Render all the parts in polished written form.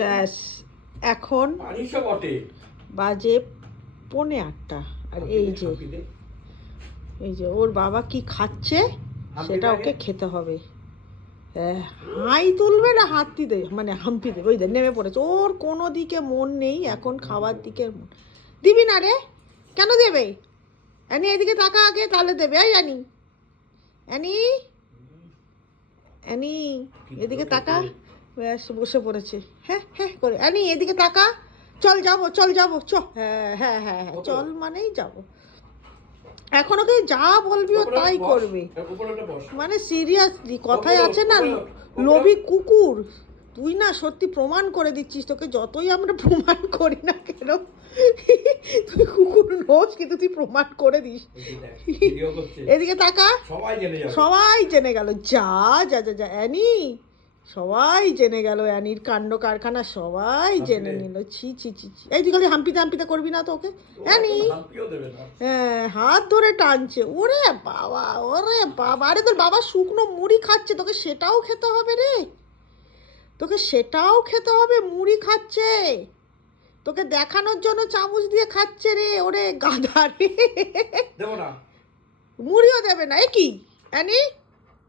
ব্যাস এখন বাজে 7:45 আর এই যে ওর বাবা কি খাচ্ছে সেটা ওকে খেতে হবে। হাই তুলবে না হাতি দে মানে হাম্পি দেবে, ওই দে নেমে পড়েছে। ওর কোনো দিকে মন নেই এখন, খাবার দিকে দিবি না রে? কেন দেবে? অ্যানি এদিকে তাকা আগে, তাহলে দেবে। এই অ্যানি, অ্যানি, অ্যানি এদিকে তাকা। ব্যাস বসে পড়েছে হ্যাঁ হ্যাঁ করে। অ্যানি এদিকে তাকা, চল যাবো চল যাবো চ। হ্যাঁ হ্যাঁ হ্যাঁ হ্যাঁ চল মানেই যাবো। এখন ওকে যা বলবি ও তাই করবে, মানে সিরিয়াসলি কথায় আছে না লোভী কুকুর। তুই না সত্যি প্রমাণ করে দিচ্ছিস, তোকে যতই আমরা প্রমাণ করি না কেন তুই কুকুর নোস, কিন্তু তুই প্রমাণ করে দিস। এদিকে তাকা, সবাই জেনে গেল। যা যা যা যা অ্যানি, সবাই জেনে গেল অ্যানির কাণ্ড কারখানা, সবাই জেনে নিল। ছি ছি ছি ছি। এই তুই খালি হাম্পিতে হাম্পিতে করবি না তো ওকে। অ্যানি হ্যাঁ হাত ধরে টানছে। ওরে বাবা, ওরে বাবা, আরে তোর বাবা শুকনো মুড়ি খাচ্ছে, তোকে সেটাও খেতে হবে রে, তোকে সেটাও খেতে হবে। মুড়ি খাচ্ছে, তোকে দেখানোর জন্য চামচ দিয়ে খাচ্ছে রে। ওরে গাধা রে, মুড়িও দেবে না। এ কি অ্যানি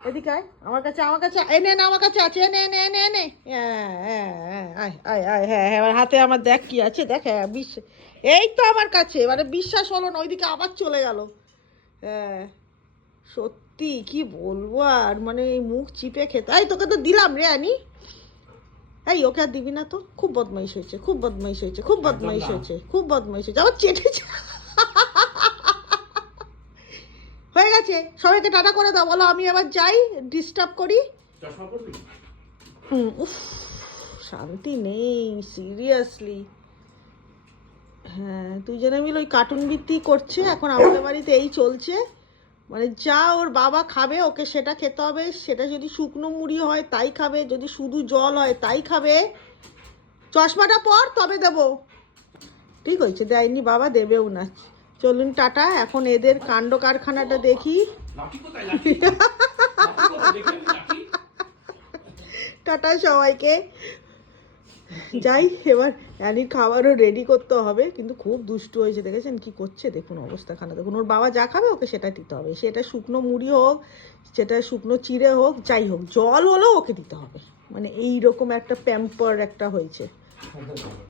এদিকে আয় আমার কাছে, আমার কাছে এনে না, আমার কাছে আছে, এনে এনে এনে এনে। হ্যাঁ হ্যাঁ হ্যাঁ আয় আয় আয় হ্যাঁ হ্যাঁ আমার হাতে আমার দেখ কি আছে দেখ। হ্যাঁ বিশ্বাস, এই তো আমার কাছে, মানে বিশ্বাস হলো না, ওইদিকে আবার চলে গেল। হ্যাঁ সত্যি কি বলবো আর, মানে এই মুখ চিপে খেতে। এই তোকে তো দিলাম রে অ্যানি, এই ওকে আর দিবি না তো। খুব বদমাইশ হয়েছে, খুব বদমাইশ হয়েছে, খুব বদমাইশ হয়েছে, খুব বদমাইশ হয়েছে। আবার চেটেছে। হয়ে গেছে, সবাইকে টাটা করে দাও, বলো আমি আবার যাই, ডিস্টার্ব করি। উফ শান্তি নেই সিরিয়াসলি। হ্যাঁ দুজনে মিলে ওই কার্টুন বৃত্তি করছে এখন আমাদের বাড়িতে, এই চলছে। মানে যা ওর বাবা খাবে ওকে সেটা খেতে হবে, সেটা যদি শুকনো মুড়ি হয় তাই খাবে, যদি শুধু জল হয় তাই খাবে। চশমাটা পর তবে দেবো। ঠিক হয়েছে, দেয়নি বাবা, দেবেও না। চলুন টাটা, এখন এদের কাণ্ড কারখানাটা দেখি। টাটা সবাইকে, যাই এবার। অ্যানির খাবারও রেডি করতে হবে, কিন্তু খুব দুষ্টু হয়েছে, দেখেছেন কি করছে, দেখুন অবস্থাখানা দেখুন। ওর বাবা যা খাবে ওকে সেটা দিতে হবে, সেটা শুকনো মুড়ি হোক, সেটা শুকনো চিড়ে হোক, যাই হোক, জল হলেও ওকে দিতে হবে। মানে এইরকম একটা প্যাম্পার একটা হয়েছে।